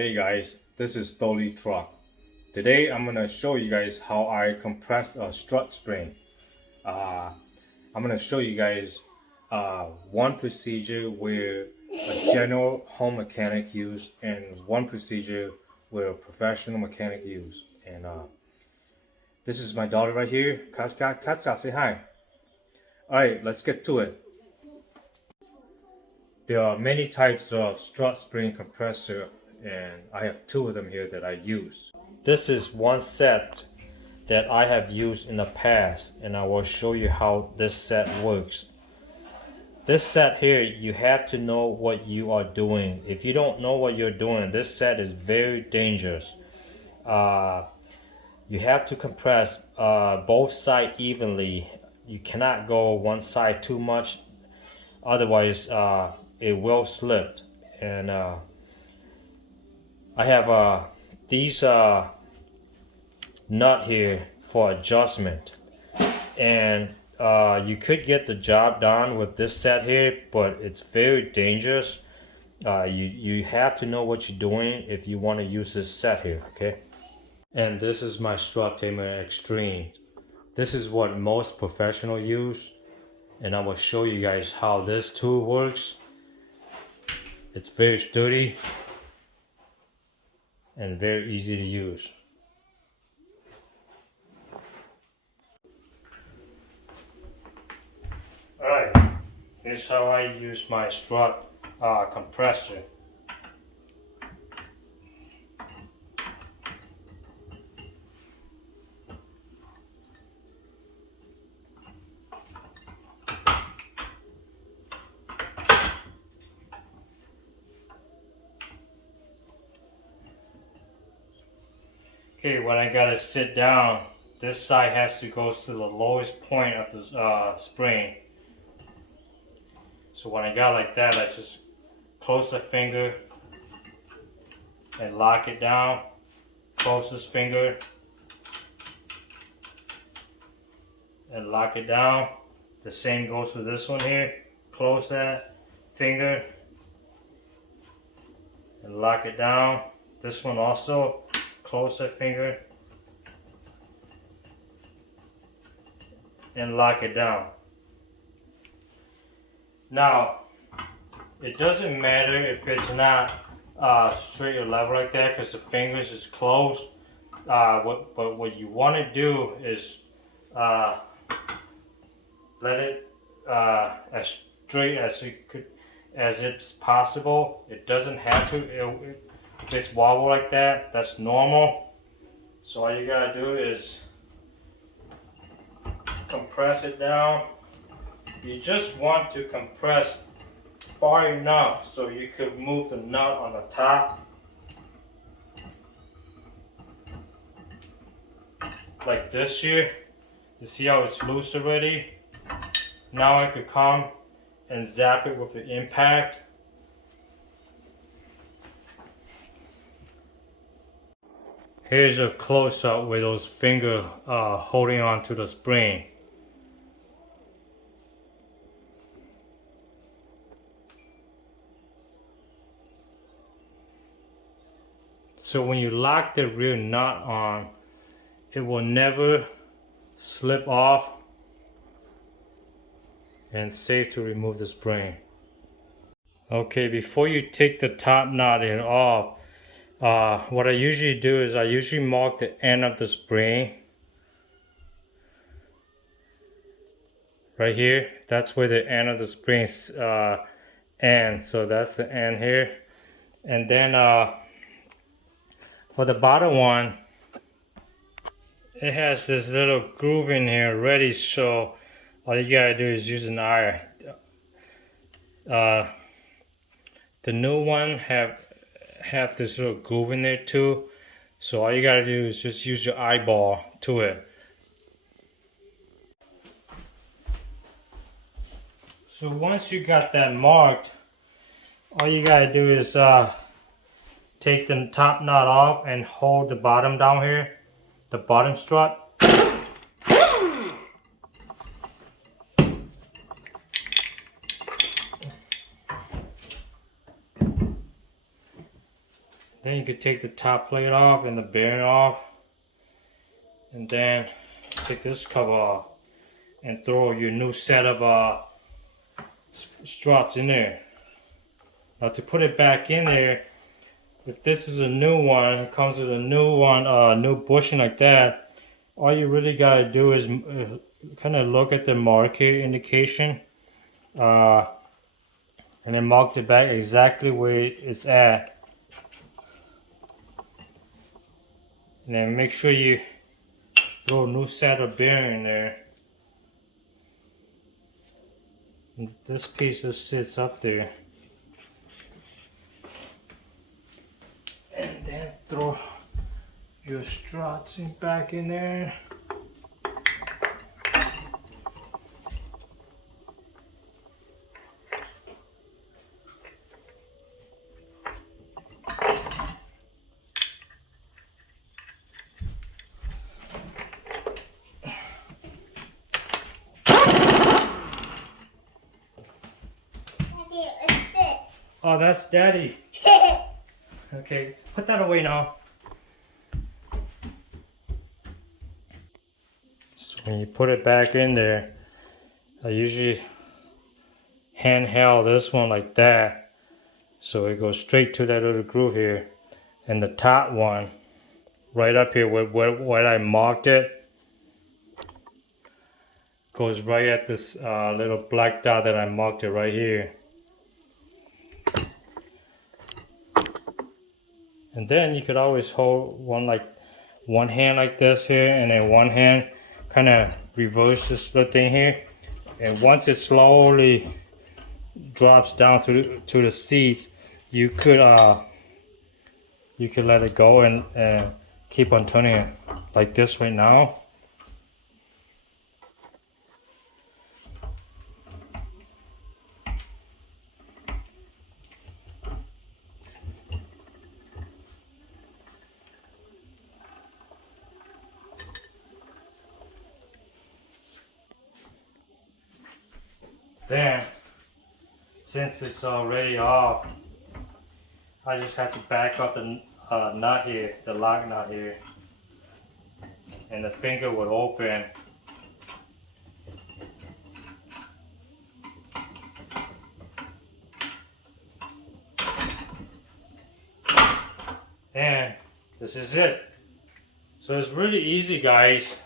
Hey guys, this is Dolly Truck. Today I'm gonna show you guys how I compress a strut spring. Uh, I'm gonna show you guys one procedure where a general home mechanic use and one procedure where a professional mechanic use. And this is my daughter right here. Katska, say hi. All right, let's get to it. There are many types of strut spring compressor, and I have two of them here that I use. This is one set that I have used in the past, and I will show you how this set works. This set here, you have to know what you are doing. If you don't know what you're doing, this set is very dangerous. You have to compress both sides evenly. You cannot go one side too much, otherwise it will slip. And I have these nut here for adjustment, and you could get the job done with this set here, but it's very dangerous. You have to know what you're doing if you want to use this set here, okay? And this is my Strut TAMER Extreme. This is what most professionals use, and I will show you guys how this tool works. It's very sturdy and very easy to use. Alright, here's how I use my strut compressor. Okay, when I gotta sit down, this side has to go to the lowest point of the spring. So when I got like that, I just close the finger and lock it down. Close this finger and lock it down. The same goes for this one here. Close that finger and lock it down. This one also, close that finger and lock it down. Now, it doesn't matter if it's not straight or level like that because the fingers is closed. But what you want to do is let it as straight as it's possible. It doesn't have to. If it's wobble like that, that's normal. So all you gotta do is compress it down. You just want to compress far enough so you could move the nut on the top. Like this here. You see how it's loose already? Now I could come and zap it with the impact. Here's a close-up with those fingers holding on to the spring. So when you lock the rear nut on, it will never slip off, and safe to remove the spring. Okay, before you take the top nut off, what I usually do is I usually mark the end of the spring right here. That's where the end of the spring ends. So that's the end here. And then for the bottom one, it has this little groove in here already. So all you gotta do is use an iron. The new one have this little groove in there too. So all you gotta do is just use your eyeball to it. So once you got that marked, all you gotta do is take the top nut off and hold the bottom down here, the bottom strut. Then you could take the top plate off and the bearing off, and then take this cover off and throw your new set of struts in there. Now to put it back in there, if this is a new one, it comes with a new one, new bushing like that, all you really gotta do is kind of look at the marker indication, and then mark it back exactly where it's at. And then make sure you throw a new set of bearing in there. And this piece just sits up there. And then throw your struts back in there. Oh, that's Daddy. Okay, put that away now. So when you put it back in there, I usually handheld this one like that, so it goes straight to that little groove here. And the top one, right up here where I marked it, goes right at this little black dot that I marked it right here. And then you could always hold one hand like this here, and then one hand kind of reverse this little thing here. And once it slowly drops down to the seat, you could let it go and keep on turning it like this right now. Then, since it's already off, I just have to back up the nut here, the lock nut here, and the finger would open. And this is it. So it's really easy, guys.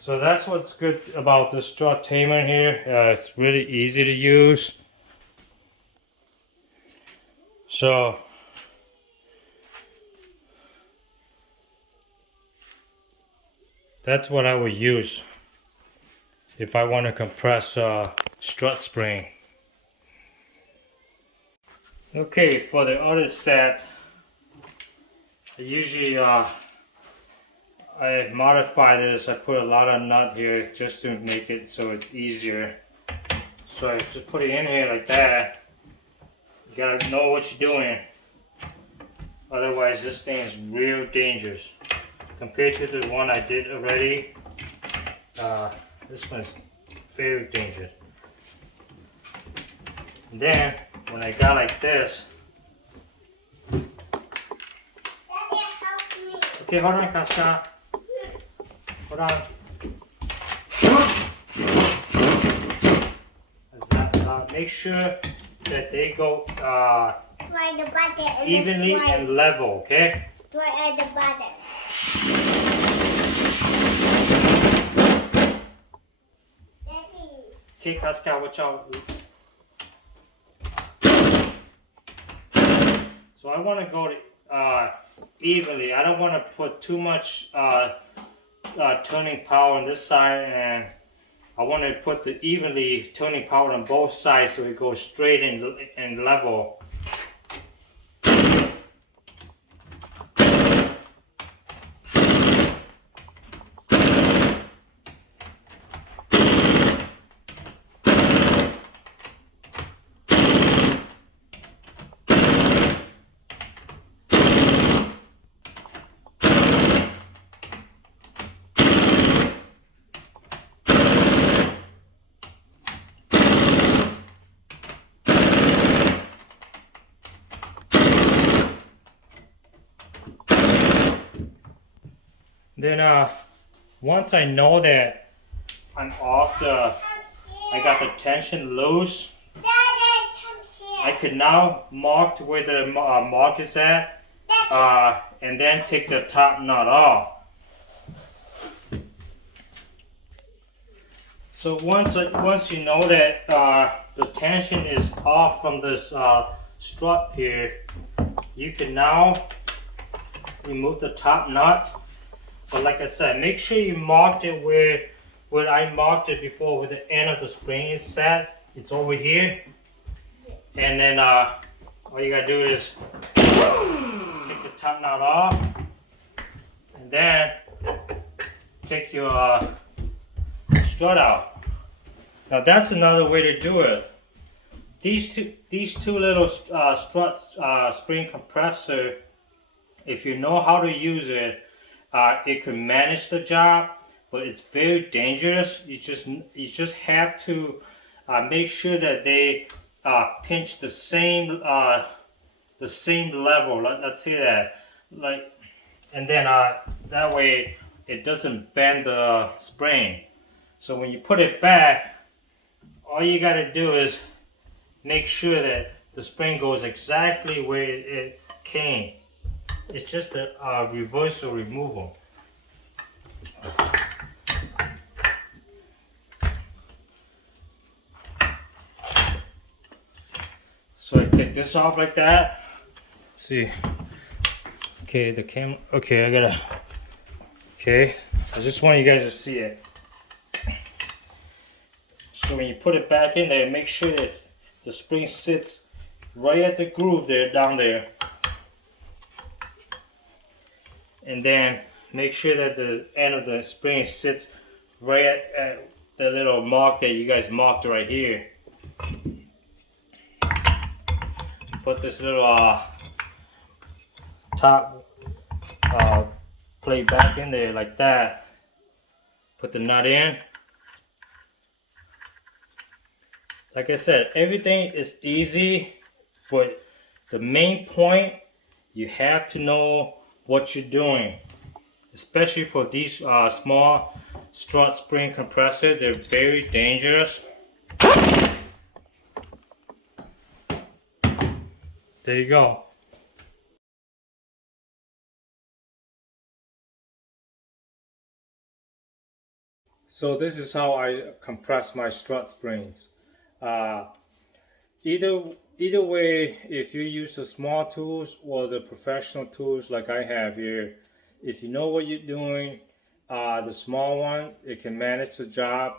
So that's what's good about the Strut TAMER here. It's really easy to use. So that's what I would use if I want to compress Strut Spring. Okay, for the other set, I usually I modify this. I put a lot of nut here just to make it so it's easier. So I just put it in here like that. You gotta know what you're doing. Otherwise this thing is real dangerous. Compared to the one I did already, this one's very dangerous. And then when I got like this, Daddy, help me. okay, hold on, Casca. Hold on. Make sure that they go Strike the button evenly and level, okay? Strike at the button. Daddy. Okay, Casca, watch out. So I want to go to evenly. I don't want to put too much turning power on this side, and I want to put the evenly turning power on both sides so it goes straight and level. Then once I know that I'm off I got the tension loose, Daddy, come I here. can now mark where the mark is at, and then take the top nut off. So once you know that the tension is off from this strut here, you can now remove the top nut. But like I said, make sure you marked it where I marked it before, where the end of the spring is set. It's over here. And then all you gotta do is take the top nut off, and then take your strut out. Now that's another way to do it. These two little strut spring compressor, if you know how to use it, it can manage the job, but it's very dangerous. You just have to make sure that they pinch the same level. Let's say that, like, and then that way it doesn't bend the spring. So when you put it back, all you gotta do is make sure that the spring goes exactly where it came. It's just a reversal removal. So I take this off like that. See, okay, the camera. Okay, I gotta. Okay, I just want you guys to see it. So when you put it back in there, make sure that the spring sits right at the groove there, down there. And then make sure that the end of the spring sits right at the little mark that you guys marked right here. Put this little top plate back in there like that. Put the nut in. Like I said, everything is easy, but the main point, you have to know what you're doing. Especially for these small strut spring compressor, they're very dangerous. There you go. So this is how I compress my strut springs. Uh, either way, if you use the small tools or the professional tools like I have here, if you know what you're doing, the small one, it can manage the job.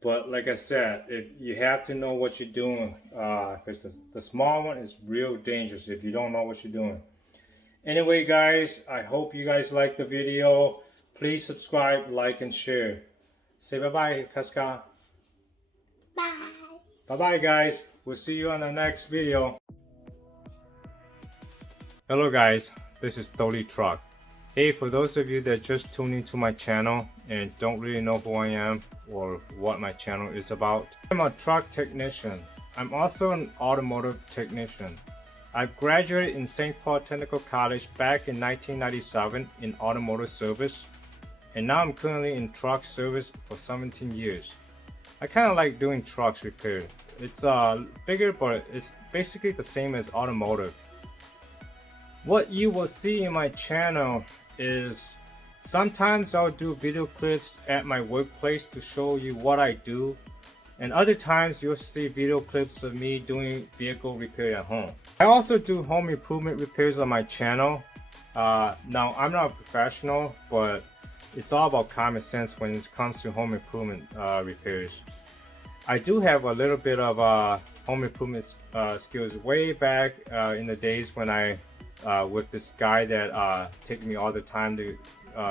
But like I said, if you have to know what you're doing, because the small one is real dangerous if you don't know what you're doing. Anyway, guys, I hope you guys liked the video. Please subscribe, like, and share. Say bye-bye, Casca. Bye. Bye-bye, guys. We'll see you on the next video. Hello, guys. This is Dolly Truck. Hey, for those of you that just tuned into my channel and don't really know who I am or what my channel is about, I'm a truck technician. I'm also an automotive technician. I graduated in St. Paul Technical College back in 1997 in automotive service, and now I'm currently in truck service for 17 years. I kind of like doing trucks repair. It's bigger, but it's basically the same as automotive. What you will see in my channel is sometimes I'll do video clips at my workplace to show you what I do, and other times you'll see video clips of me doing vehicle repair at home. I also do home improvement repairs on my channel. Now I'm not a professional, but it's all about common sense when it comes to home improvement repairs. I do have a little bit of home improvement skills way back in the days when I with this guy that take me all the time to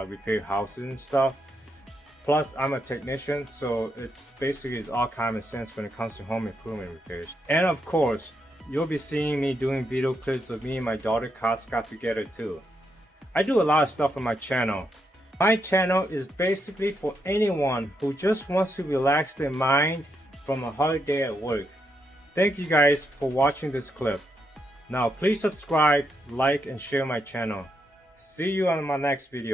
repair houses and stuff. Plus, I'm a technician, so it's all common sense when it comes to home improvement repairs. And of course, you'll be seeing me doing video clips of me and my daughter Casca together too. I do a lot of stuff on my channel. My channel is basically for anyone who just wants to relax their mind from a hard day at work. Thank you guys for watching this clip. Now please subscribe, like, and share my channel. See you on my next video.